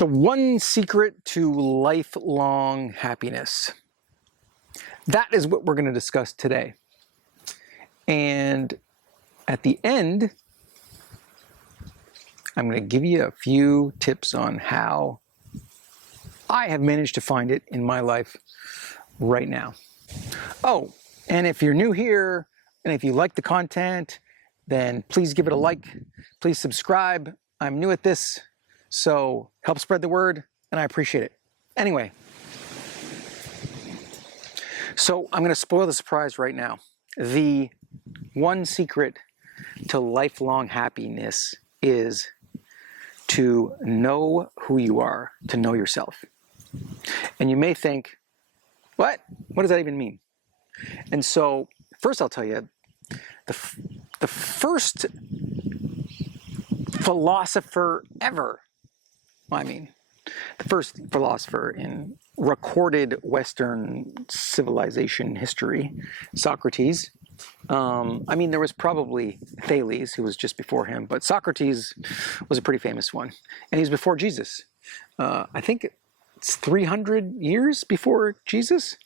The one secret to lifelong happiness. That is what we're going to discuss today. And at the end, I'm going to give you a few tips on how I have managed to find it in my life right now. Oh, and if you're new here, and if you like the content, then please give it a like. Please subscribe. I'm new at this, so help spread the word, and I appreciate it. Anyway, so I'm going to spoil the surprise right now. The one secret to lifelong happiness is to know who you are, to know yourself. And you may think, what? What does that even mean? And so, first I'll tell you, the first philosopher ever, the first philosopher in recorded Western civilization history, Socrates. There was probably Thales, who was just before him, but Socrates was a pretty famous one. And he was before Jesus. I think it's 300 years before Jesus.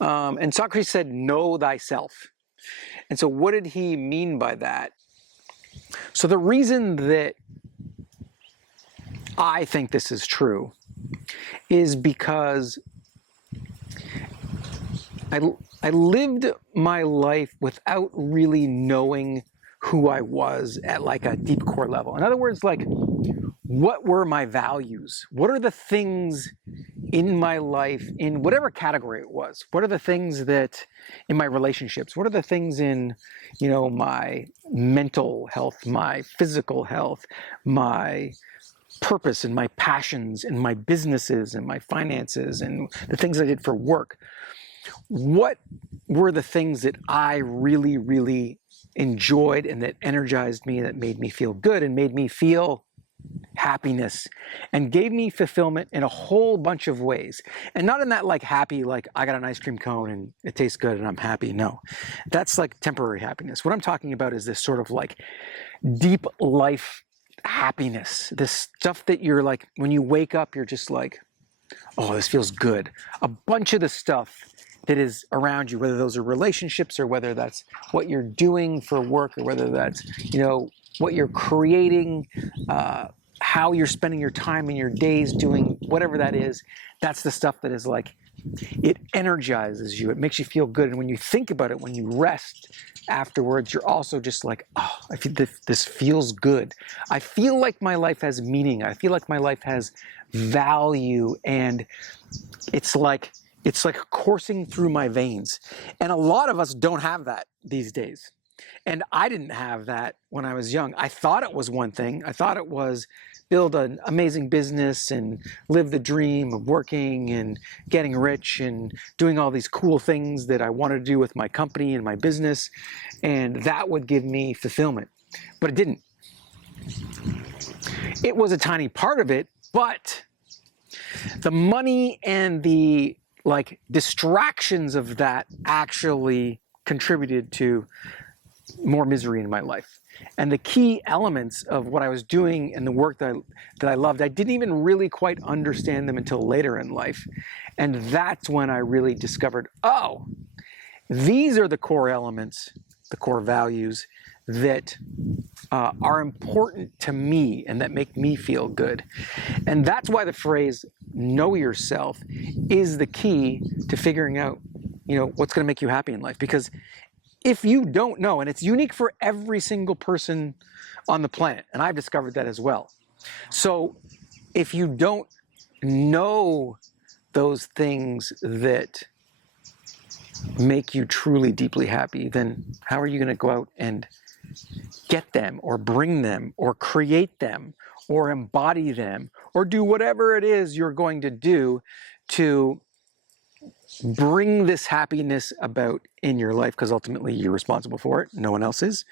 And Socrates said, know thyself. And so what did he mean by that? So the reason that I think this is true is because I lived my life without really knowing who I was at like a deep core level. In other words, like, what were my values? What are the things in my life, in whatever category it was? What are the things that in my relationships? What are the things in, my mental health, my physical health, my purpose and my passions and my businesses and my finances and the things I did for work? What were the things that I really, really enjoyed and that energized me, that made me feel good and made me feel happiness and gave me fulfillment in a whole bunch of ways? And not in that like happy, like I got an ice cream cone and it tastes good and I'm happy. No, that's like temporary happiness. What I'm talking about is this sort of like deep life happiness, this stuff that you're like, when you wake up, you're just like, oh, this feels good. A bunch of the stuff that is around you, whether those are relationships or whether that's what you're doing for work or whether that's, what you're creating, how you're spending your time and your days doing whatever that is, that's the stuff that is like, it energizes you. It makes you feel good. And when you think about it, when you rest afterwards, you're also just like, oh, I feel this feels good. I feel like my life has meaning. I feel like my life has value. And it's like coursing through my veins. And a lot of us don't have that these days. And I didn't have that when I was young. I thought it was one thing. I thought it was build an amazing business and live the dream of working and getting rich and doing all these cool things that I wanted to do with my company and my business. And that would give me fulfillment. But it didn't. It was a tiny part of it, but the money and the distractions of that actually contributed to more misery in my life. And the key elements of what I was doing and the work that I loved, I didn't even really quite understand them until later in life. And that's when I really discovered, oh, these are the core elements, the core values that are important to me and that make me feel good. And that's why the phrase, know yourself, is the key to figuring out, what's going to make you happy in life. Because if you don't know, and it's unique for every single person on the planet, and I've discovered that as well. So if you don't know those things that make you truly deeply happy, then how are you going to go out and get them or bring them or create them or embody them or do whatever it is you're going to do to bring this happiness about in your life? Because ultimately you're responsible for it. No one else is.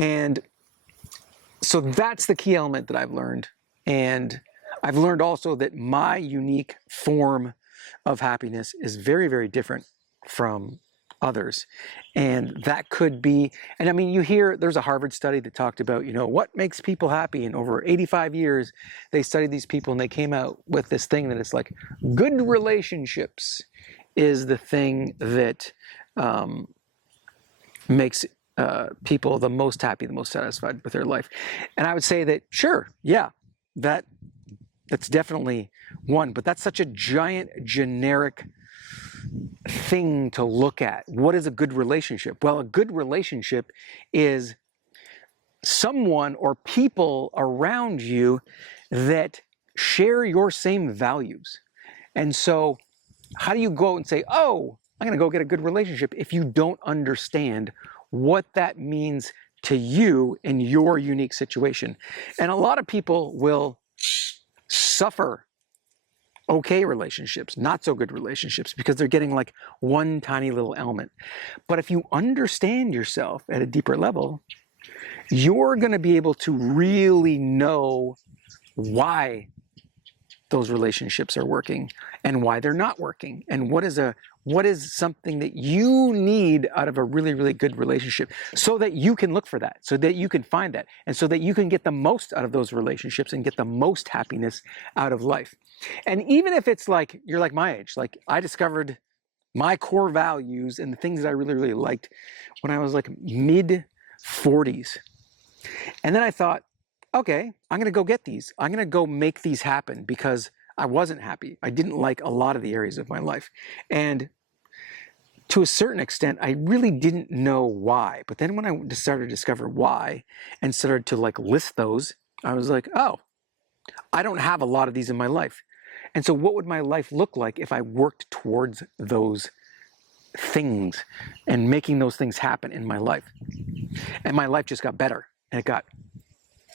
And so that's the key element that I've learned. And I've learned also that my unique form of happiness is very, very different from others. And that could be, and I mean, you hear, there's a Harvard study that talked about, what makes people happy. And over 85 years, they studied these people and they came out with this thing that it's like, good relationships is the thing that makes people the most happy, the most satisfied with their life. And I would say that, sure, yeah, that's definitely one, but that's such a giant generic thing to look at. What is a good relationship? Well, a good relationship is someone or people around you that share your same values. And so how do you go and say, oh, I'm going to go get a good relationship if you don't understand what that means to you in your unique situation? And a lot of people will suffer okay relationships, not so good relationships, because they're getting like one tiny little element. But if you understand yourself at a deeper level, you're going to be able to really know why those relationships are working and why they're not working, and what is something that you need out of a really, really good relationship, so that you can look for that, so that you can find that, and so that you can get the most out of those relationships and get the most happiness out of life. And even if it's like, you're like my age, like I discovered my core values and the things that I really, really liked when I was like mid 40s. And then I thought, okay, I'm going to go get these. I'm going to go make these happen because I wasn't happy. I didn't like a lot of the areas of my life. And to a certain extent, I really didn't know why. But then when I started to discover why and started to like list those, I was like, oh, I don't have a lot of these in my life. And so what would my life look like if I worked towards those things and making those things happen in my life? And my life just got better, and it got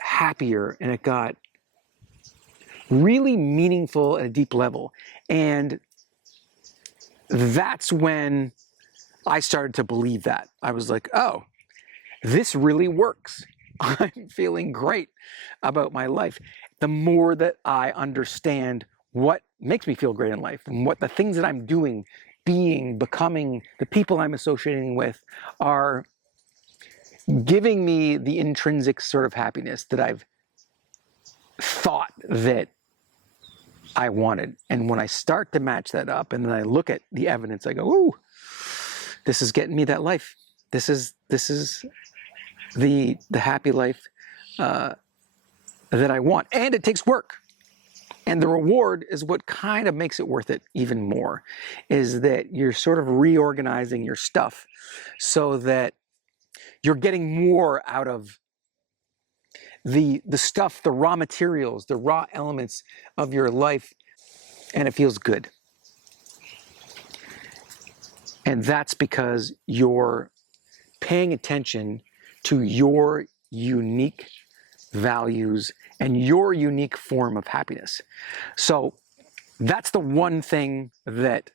happier, and it got really meaningful at a deep level. And that's when I started to believe that. I was like, oh, this really works. I'm feeling great about my life. The more that I understand what makes me feel great in life, and what the things that I'm doing, being, becoming, the people I'm associating with are giving me the intrinsic sort of happiness that I've thought that I wanted. And when I start to match that up and then I look at the evidence, I go, ooh, this is getting me that life. This is the happy life that I want. And it takes work. And the reward is what kind of makes it worth it even more, is that you're sort of reorganizing your stuff so that you're getting more out of the stuff, the raw materials, the raw elements of your life, and it feels good. And that's because you're paying attention to your unique values and your unique form of happiness. So that's the one thing that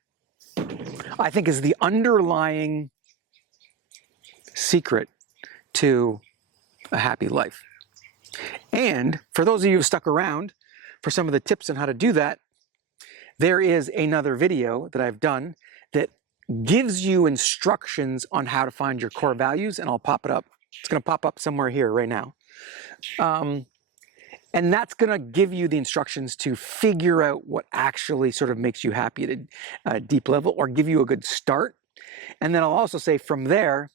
I think is the underlying secret to a happy life. And for those of you who stuck around for some of the tips on how to do that, there is another video that I've done that gives you instructions on how to find your core values, and I'll pop it up. It's going to pop up somewhere here right now. And that's going to give you the instructions to figure out what actually sort of makes you happy at a deep level, or give you a good start. And then I'll also say from there,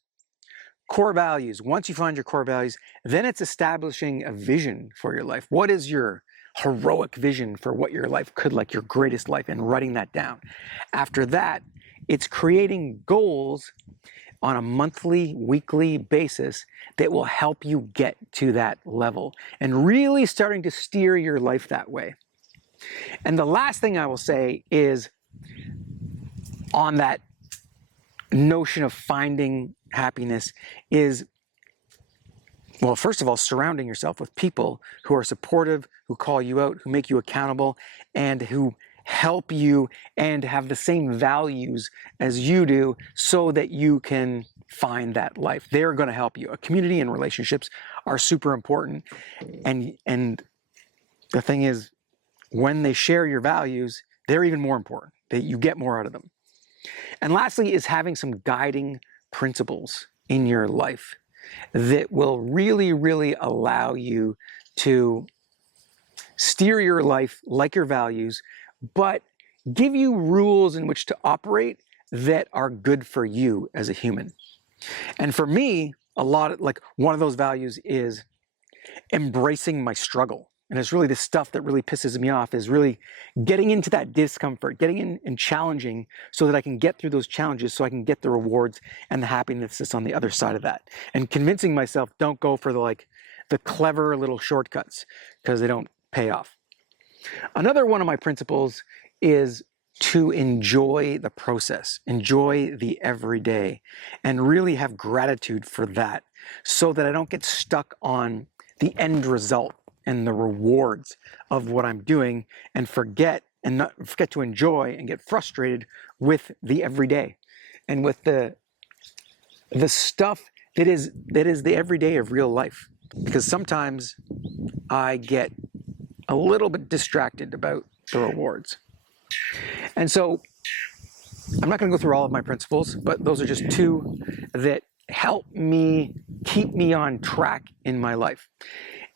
core values. Once you find your core values, then it's establishing a vision for your life. What is your heroic vision for what your life could like, your greatest life, and writing that down. After that, it's creating goals on a monthly, weekly basis that will help you get to that level and really starting to steer your life that way. And the last thing I will say is on that notion of finding happiness is, well, first of all, surrounding yourself with people who are supportive, who call you out, who make you accountable, and who help you and have the same values as you do so that you can find that life. They're going to help you. A community and relationships are super important. And the thing is, when they share your values, they're even more important, that you get more out of them. And lastly is having some guiding principles in your life that will really, really allow you to steer your life like your values, but give you rules in which to operate that are good for you as a human. And for me, one of those values is embracing my struggle. And it's really the stuff that really pisses me off, is really getting into that discomfort, getting in and challenging so that I can get through those challenges, so I can get the rewards and the happiness that's on the other side of that. And convincing myself, don't go for the clever little shortcuts, because they don't pay off. Another one of my principles is to enjoy the process, enjoy the everyday, and really have gratitude for that, so that I don't get stuck on the end result and the rewards of what I'm doing and forget to enjoy and get frustrated with the everyday and with the stuff that is the everyday of real life. Because sometimes I get a little bit distracted about the rewards. And so I'm not going to go through all of my principles, but those are just two that help me keep me on track in my life.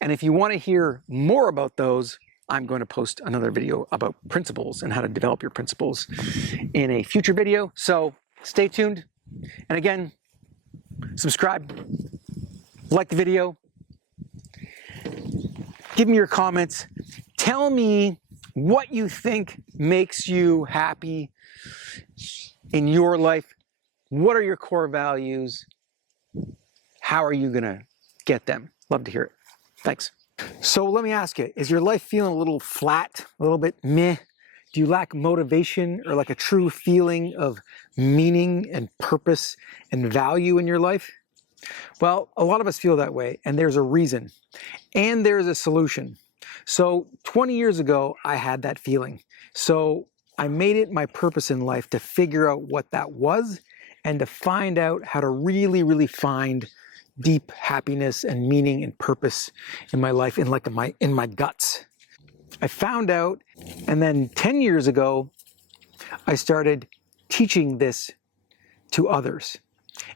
And if you want to hear more about those, I'm going to post another video about principles and how to develop your principles in a future video. So stay tuned. And again, subscribe, like the video, give me your comments. Tell me what you think makes you happy in your life. What are your core values? How are you going to get them? Love to hear it. Thanks. So let me ask you, is your life feeling a little flat, a little bit meh? Do you lack motivation or like a true feeling of meaning and purpose and value in your life? Well, a lot of us feel that way, and there's a reason, and there's a solution. So 20 years ago, I had that feeling. So I made it my purpose in life to figure out what that was and to find out how to really, really find deep happiness and meaning and purpose in my life, in my guts. I found out, and then 10 years ago, I started teaching this to others.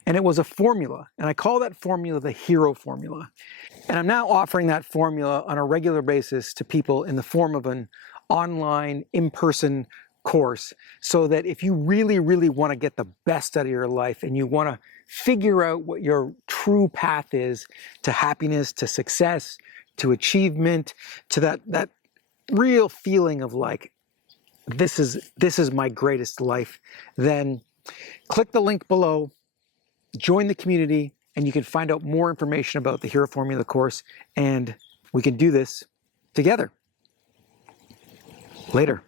And it was a formula, and I call that formula the hero formula. And I'm now offering that formula on a regular basis to people in the form of an online, in-person course, so that if you really, really want to get the best out of your life and you want to figure out what your true path is to happiness, to success, to achievement, to that real feeling of like, this is my greatest life, then click the link below, join the community, and you can find out more information about the Hero Formula course, and we can do this together. Later.